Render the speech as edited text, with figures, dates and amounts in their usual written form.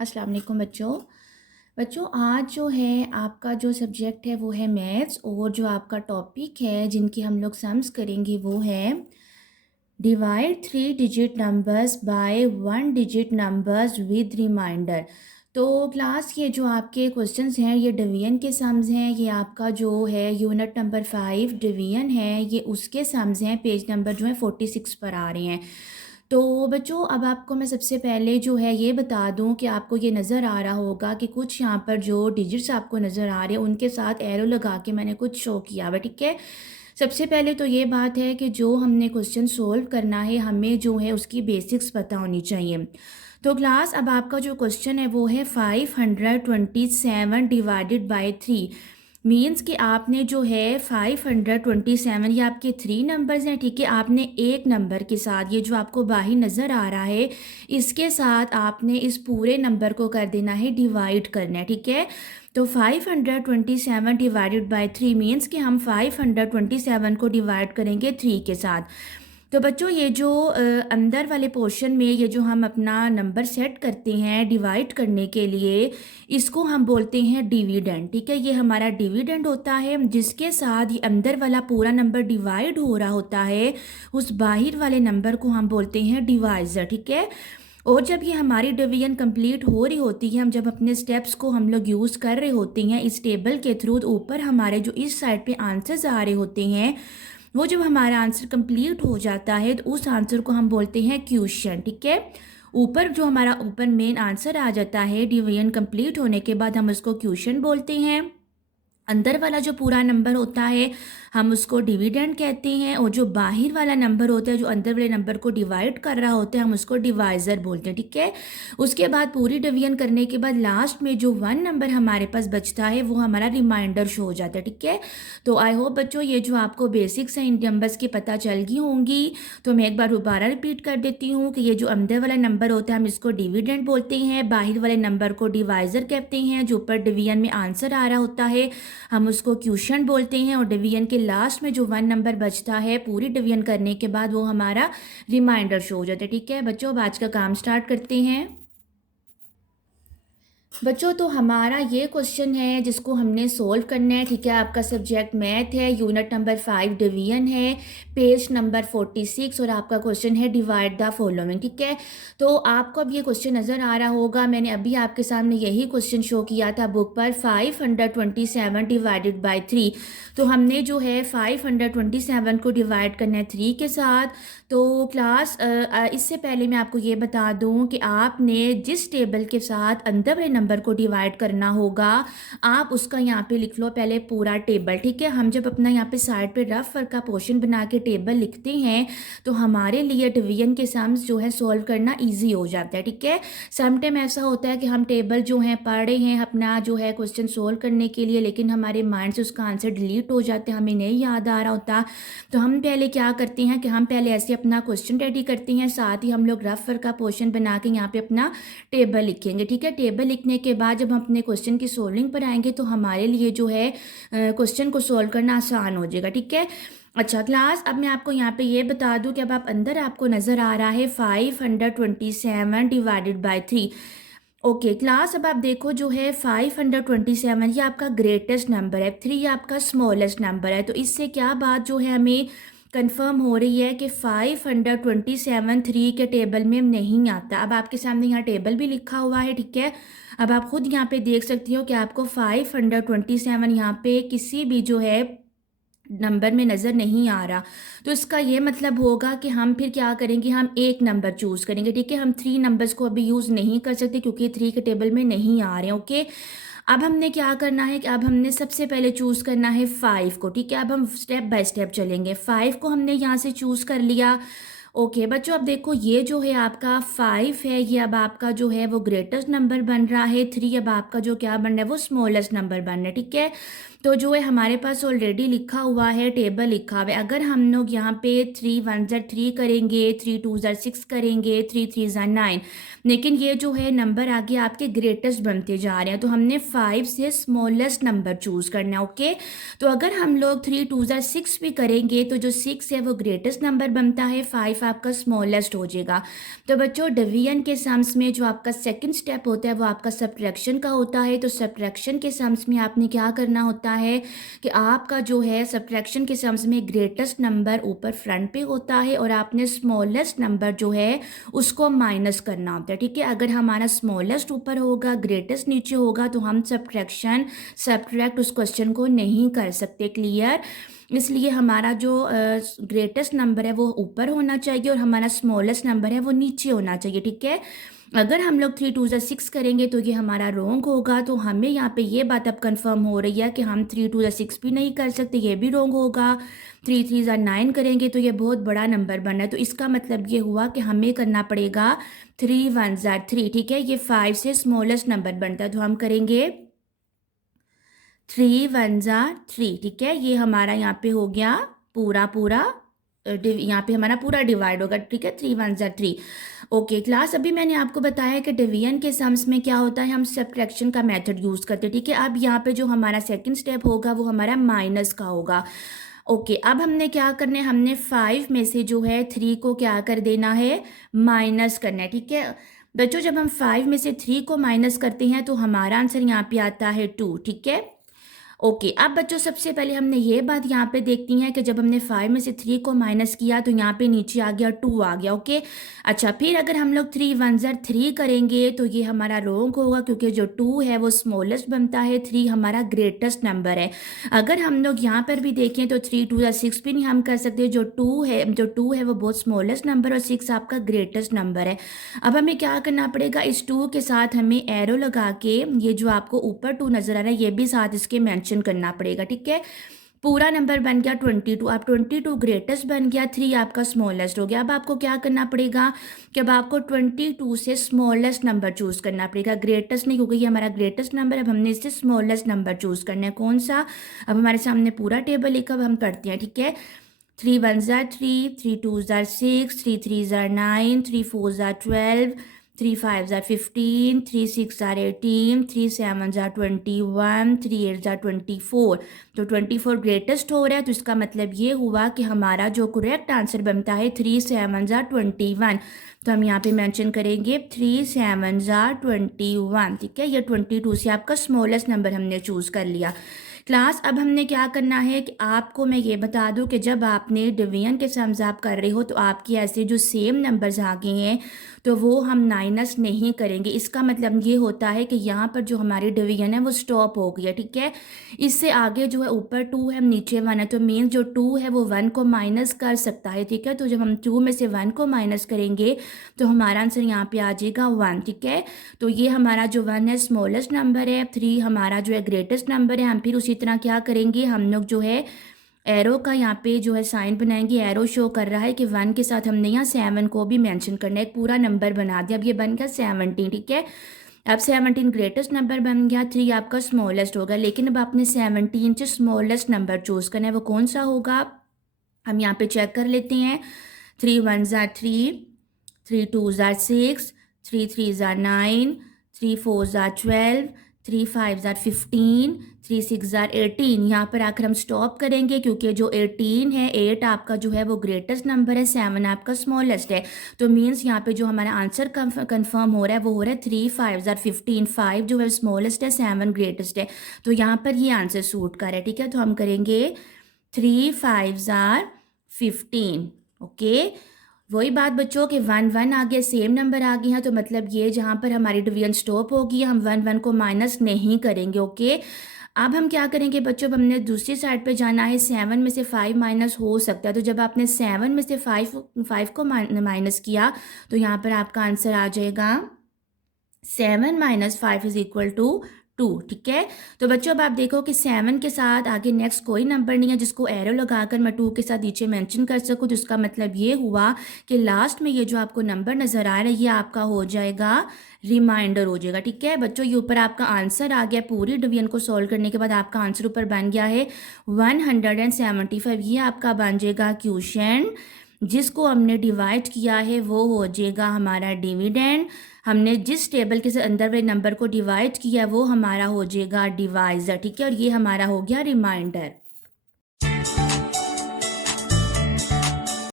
अस्सलाम वालेकुम बच्चों। बच्चों आज जो है आपका जो सब्जेक्ट है वो है मैथ्स और जो आपका टॉपिक है जिनकी हम लोग सम्स करेंगे वो है divide 3 digit numbers by 1 digit numbers with remainder. तो क्लास ये जो आपके क्वेश्चंस हैं ये डिवीजन के सम्स हैं। ये आपका जो है यूनिट नंबर 5 डिवीजन है ये उसके सम्स हैं। पेज नंबर जो है 46 पर आ रहे हैं। तो बच्चों अब आपको मैं सबसे पहले जो है ये बता दूं कि आपको ये नज़र आ रहा होगा कि कुछ यहाँ पर जो डिजिट्स आपको नज़र आ रहे हैं उनके साथ एरो लगा के मैंने कुछ शो किया हुआ, ठीक है। सबसे पहले तो ये बात है कि जो हमने क्वेश्चन सोल्व करना है हमें जो है उसकी बेसिक्स पता होनी चाहिए। तो क्लास अब आपका जो क्वेश्चन है वो है 527 डिवाइडेड बाई 3। मीन्स कि आपने जो है 527, ये आपके 3 नंबर्स हैं, ठीक है। आपने एक नंबर के साथ ये जो आपको बाहर नज़र आ रहा है इसके साथ आपने इस पूरे नंबर को कर देना है, डिवाइड करना है, ठीक है। तो 527 डिवाइडेड बाई 3 मीन्स कि हम 527 को डिवाइड करेंगे 3 के साथ। तो बच्चों ये जो अंदर वाले पोर्शन में ये जो हम अपना नंबर सेट करते हैं डिवाइड करने के लिए इसको हम बोलते हैं डिविडेंड, ठीक है। ये हमारा डिविडेंड होता है जिसके साथ ये अंदर वाला पूरा नंबर डिवाइड हो रहा होता है, उस बाहर वाले नंबर को हम बोलते हैं डिवाइज़र, ठीक है। और जब ये हमारी डिवीजन कंप्लीट हो रही होती है, हम जब अपने स्टेप्स को हम लोग यूज़ कर रहे होते हैं इस टेबल के थ्रू, तो ऊपर हमारे जो इस साइड पे आंसर्स आ रहे होते हैं वो जब हमारा आंसर कंप्लीट हो जाता है तो उस आंसर को हम बोलते हैं क्वेश्चन, ठीक है। ऊपर जो हमारा ऊपर मेन आंसर आ जाता है डिवीजन कंप्लीट होने के बाद हम उसको क्वेश्चन बोलते हैं। अंदर वाला जो पूरा नंबर होता है हम उसको डिविडेंड कहते हैं, और जो बाहर वाला नंबर होता है जो अंदर वाले नंबर को डिवाइड कर रहा होता है हम उसको डिवाइज़र बोलते हैं, ठीक है। उसके बाद पूरी डिवीजन करने के बाद लास्ट में जो 1 नंबर हमारे पास बचता है वो हमारा रिमाइंडर शो हो जाता है, ठीक है। तो आई होप बच्चों ये जो आपको बेसिक्स हैं इन नंबर्स की पता चल गई होंगी। तो मैं एक बार दोबारा रिपीट कर देती हूँ कि ये जो अंदर वाला नंबर होता है हम इसको डिविडेंड बोलते हैं, बाहर वाले नंबर को डिवाइज़र कहते हैं, जो ऊपर डिवीजन में आंसर आ रहा होता है हम उसको क्वेश्चन बोलते हैं, और डिवीजन के लास्ट में जो 1 नंबर बचता है पूरी डिवीजन करने के बाद वो हमारा रिमाइंडर शो हो जाता है, ठीक है। बच्चों अब आज का काम स्टार्ट करते हैं। बच्चों तो हमारा ये क्वेश्चन है जिसको हमने सोल्व करना है, ठीक है। आपका सब्जेक्ट मैथ है, यूनिट नंबर 5 डिवीजन है, पेज नंबर 46, और आपका क्वेश्चन है डिवाइड द फॉलोइंग, ठीक है। तो आपको अब ये क्वेश्चन नज़र आ रहा होगा, मैंने अभी आपके सामने यही क्वेश्चन शो किया था बुक पर, 527 डिवाइडेड बाई 3। तो हमने जो है 527 को डिवाइड करना है 3 के साथ। तो क्लास इससे पहले मैं आपको ये बता दूं कि आपने जिस टेबल के साथ अंदर वाले नंबर को डिवाइड करना होगा आप उसका यहाँ पे लिख लो पहले पूरा टेबल, ठीक है। हम जब अपना यहाँ पे साइड पे रफ वर्क का पोर्शन बना के टेबल लिखते हैं तो हमारे लिए डिवीजन के सम्स जो है सॉल्व करना ईजी हो जाता है, ठीक है। सम टाइम ऐसा होता है कि हम टेबल जो है पढ़ रहे हैं अपना जो है क्वेश्चन सोल्व करने के लिए, लेकिन हमारे माइंड से उसका आंसर डिलीट हो जाता है, हमें नहीं याद आ रहा होता। तो हम पहले क्या करते हैं कि हम पहले ऐसे अपना क्वेश्चन रेडी करते हैं, साथ ही हम लोग रफ वर्क का पोर्शन बना के यहाँ पे अपना टेबल लिखेंगे, ठीक है। टेबल लिखने के बाद जब हम अपने क्वेश्चन की सोल्विंग पर आएंगे तो हमारे लिए जो है क्वेश्चन को सोल्व करना आसान हो जाएगा, ठीक है। अच्छा क्लास अब मैं आपको यहाँ पे ये बता दूँ कि अब आप अंदर आपको नज़र आ रहा है 527 डिवाइडेड बाई 3। ओके क्लास अब आप देखो जो है 527 ये आपका ग्रेटेस्ट नंबर है, 3 आपका स्मॉलेस्ट नंबर है। तो इससे क्या बात जो है हमें कंफर्म हो रही है कि 527 3 के टेबल में नहीं आता। अब आपके सामने यहाँ टेबल भी लिखा हुआ है, ठीक है। अब आप खुद यहाँ पे देख सकती हो कि आपको 527 यहाँ पे किसी भी जो है नंबर में नज़र नहीं आ रहा। तो इसका ये मतलब होगा कि हम फिर क्या करेंगे, हम एक नंबर चूज़ करेंगे, ठीक है। हम 3 नंबर्स को अभी यूज़ नहीं कर सकते क्योंकि 3 के टेबल में नहीं आ रहे हैं, ओके। अब हमने क्या करना है कि अब हमने सबसे पहले चूज़ करना है 5 को, ठीक है। अब हम स्टेप बाय स्टेप चलेंगे। 5 को हमने यहाँ से चूज़ कर लिया, ओके बच्चों। अब देखो ये जो है आपका 5 है, ये अब आपका जो है वो ग्रेटेस्ट नंबर बन रहा है, 3 अब आपका जो क्या बन रहा है वो स्मॉलेस्ट नंबर बन रहा है, ठीक है। तो जो है हमारे पास ऑलरेडी लिखा हुआ है, टेबल लिखा हुआ है। अगर हम लोग यहाँ पे 3 1 ज़ा 3 करेंगे, 3 2 ज़ा 6 करेंगे, 3 3 ज़ा 9, लेकिन ये जो है नंबर आगे आपके ग्रेटेस्ट बनते जा रहे हैं, तो हमने 5 से स्मॉलेस्ट नंबर चूज़ करना है। ओके, तो अगर हम लोग 3 2 ज़ा 6 भी करेंगे तो जो 6 है वो ग्रेटेस्ट नंबर बनता है, 5 आपका स्मॉलेस्ट हो जाएगा। तो बच्चों डिवीजन के सम्स में जो आपका सेकंड स्टेप होता है वो आपका सब्ट्रैक्शन का होता है। तो सब्ट्रैक्शन के सम्स में आपने क्या करना होता है कि आपका जो है सब्ट्रैक्शन के सम्स में ग्रेटेस्ट नंबर ऊपर फ्रंट पे होता है और आपने स्मॉलेस्ट नंबर जो है उसको माइनस करना होता है। ठीक है, अगर हमारा स्मॉलेस्ट ऊपर होगा, ग्रेटेस्ट नीचे होगा, तो हम सब्ट्रैक्ट उस क्वेश्चन को नहीं कर सकते। क्लियर? इसलिए हमारा जो ग्रेटेस्ट नंबर है वो ऊपर होना चाहिए और हमारा स्मॉलेस्ट नंबर है वो नीचे होना चाहिए। ठीक है, अगर हम लोग 3 2 ज़ा 6 करेंगे तो ये हमारा रॉन्ग होगा। तो हमें यहाँ पे ये बात अब कंफर्म हो रही है कि हम 3 2 ज़ा 6 भी नहीं कर सकते, ये भी रॉन्ग होगा। 3 3 ज़ा 9 करेंगे तो ये बहुत बड़ा नंबर बना है। तो इसका मतलब ये हुआ कि हमें करना पड़ेगा 3 1 ज़ा 3। ठीक है, ये 5 से स्मॉलेस्ट नंबर बनता है, तो हम करेंगे 3 1 ज़ा 3। ठीक है, ये हमारा यहाँ पे हो गया पूरा पूरा यहाँ पे हमारा पूरा डिवाइड होगा। ठीक है, 3 1 ज़ा 3। ओके क्लास, अभी मैंने आपको बताया कि डिवीजन के सम्स में क्या होता है, हम सब्ट्रैक्शन का मेथड यूज़ करते हैं। ठीक है, अब यहाँ पे जो हमारा सेकंड स्टेप होगा वो हमारा माइनस का होगा। ओके, अब हमने क्या करना है, हमने 5 में से जो है 3 को क्या कर देना है, माइनस करना है। ठीक है बच्चों, जब हम 5 में से 3 को माइनस करते हैं तो हमारा आंसर यहाँ पे आता है 2। ठीक है, ओके अब बच्चों सबसे पहले हमने ये बात यहाँ पे देखती हैं कि जब हमने 5 में से 3 को माइनस किया तो यहाँ पे नीचे आ गया 2 आ गया। ओके, अच्छा फिर अगर हम लोग 3 1 ज़ा 3 करेंगे तो ये हमारा रॉन्ग होगा, क्योंकि जो 2 है वो स्मॉलेस्ट बनता है, 3 हमारा ग्रेटेस्ट नंबर है। अगर हम लोग यहाँ पर भी देखें तो 3 2 ज़ा 6 भी नहीं हम कर सकते, जो 2 है वो बहुत स्मॉलेस्ट नंबर और 6 आपका ग्रेटेस्ट नंबर है। अब हमें क्या करना पड़ेगा, इस 2 के साथ हमें एरो लगा के ये जो आपको ऊपर 2 नज़र आ रहा है ये भी साथ इसके मेंशन करना पड़ेगा। ठीक है, पूरा नंबर बन गया 22। अब 22 ग्रेटेस्ट बन गया, 3 आपका स्मॉलेस्ट हो गया। अब आपको क्या करना पड़ेगा कि अब आपको 22 से स्मॉलेस्ट नंबर चूज़ करना पड़ेगा, ग्रेटेस्ट नहीं, क्योंकि ये हमारा ग्रेटेस्ट नंबर है। अब हमने इससे स्मॉलेस्ट नंबर चूज़ करना है, कौन सा। अब हमारे सामने पूरा टेबल लिखा, अब हम पढ़ते हैं। ठीक है, 3 1 ज़ा 3, 3 2 ज़ा 6, 3 3 ज़ा 9, 3 4 ज़ा 12, 3 5 ज़ा 15, 3 6 ज़ा 18, 3 7 ज़ा 21, 3 8 ज़ा 24। तो 24 ग्रेटेस्ट हो रहा है, तो इसका मतलब ये हुआ कि हमारा जो करेक्ट आंसर बनता है 3 7 ज़ा 21। तो हम यहाँ पे मेंशन करेंगे 3 7 ज़ा 21। ठीक है, ये 22 से आपका स्मॉलेस्ट नंबर हमने चूज़ कर लिया। क्लास, अब हमने क्या करना है कि आपको मैं ये बता दूं कि जब आपने डिवीजन के सम्स आप कर रहे हो तो आपके ऐसे जो सेम नंबर्स आ गए हैं तो वो हम माइनस नहीं करेंगे। इसका मतलब ये होता है कि यहाँ पर जो हमारी डिवीजन है वो स्टॉप हो गई है। ठीक है, इससे आगे जो है ऊपर 2 है नीचे 1 है, तो मीन जो 2 है वो 1 को माइनस कर सकता है। ठीक है, तो जब हम 2 में से 1 को माइनस करेंगे तो हमारा आंसर यहाँ पे आ जाएगा 1। ठीक है, तो ये हमारा जो 1 है स्मॉलेस्ट नंबर है, 3 हमारा जो है ग्रेटेस्ट नंबर है। हम फिर उसी तरह क्या करेंगे, हम लोग जो है एरो का यहाँ पे जो है साइन बनाएंगे, एरो शो कर रहा है कि 1 के साथ हमने यहाँ 7 को भी मेंशन करना है, एक पूरा नंबर बना दिया। अब ये बन गया 17। ठीक है, अब 17 ग्रेटेस्ट नंबर बन गया, 3 आपका स्मॉलेस्ट होगा, लेकिन अब आपने 17 से स्मॉलेस्ट नंबर चूज़ करना है, वो कौन सा होगा हम यहाँ पे चेक कर लेते हैं। 3 1 ज़ा 3, 3 2 ज़ा 6, 3 3 ज़ा 9, 3 4 ज़ा 12, 3 5 ज़ा 15, 3 6 ज़ा 18। यहाँ पर आकर हम स्टॉप करेंगे, क्योंकि जो 18 है, 8 आपका जो है वो ग्रेटेस्ट नंबर है, 7 आपका स्मॉलेस्ट है। तो मीन्स यहाँ पे जो हमारा आंसर कंफर्म हो रहा है वो हो रहा है 3 5 ज़ा 15। 5 जो है स्मॉलेस्ट है, 7 ग्रेटेस्ट है, तो यहाँ पर ये आंसर सूट कर रहा है। ठीक है, तो हम करेंगे 3 5 ज़ा 15। ओके, वही बात बच्चों कि 1 1 आ गया, सेम नंबर आ गए हैं, तो मतलब ये जहाँ पर हमारी डिवीजन स्टॉप होगी हम 1 1 को माइनस नहीं करेंगे। ओके, अब हम क्या करेंगे बच्चों, अब हमने दूसरी साइड पे जाना है। 7 में से 5 माइनस हो सकता है, तो जब आपने 7 में से 5 को माइनस किया तो यहाँ पर आपका आंसर आ जाएगा 7 - 5 = 2, ठीक है। तो बच्चों अब आप देखो कि 7 के साथ आगे नेक्स्ट कोई नंबर नहीं है जिसको एरो लगाकर मैं 2 के साथ नीचे मेंशन कर सकूँ। तो इसका मतलब ये हुआ कि लास्ट में ये जो आपको नंबर नज़र आ रहा है ये आपका हो जाएगा रिमाइंडर हो जाएगा, ठीक है बच्चों। ये ऊपर आपका आंसर आ गया, पूरी डिवीजन को सॉल्व करने के बाद आपका आंसर ऊपर बन गया है 175। ये आपका बन जाएगा क्वेश्चन, जिसको हमने डिवाइड किया है वो हो जाएगा हमारा डिविडेंड। हमने जिस टेबल के अंदर वाले नंबर को डिवाइड किया वो हमारा हो जाएगा डिवाइजर, ठीक है। और ये हमारा हो गया रिमाइंडर।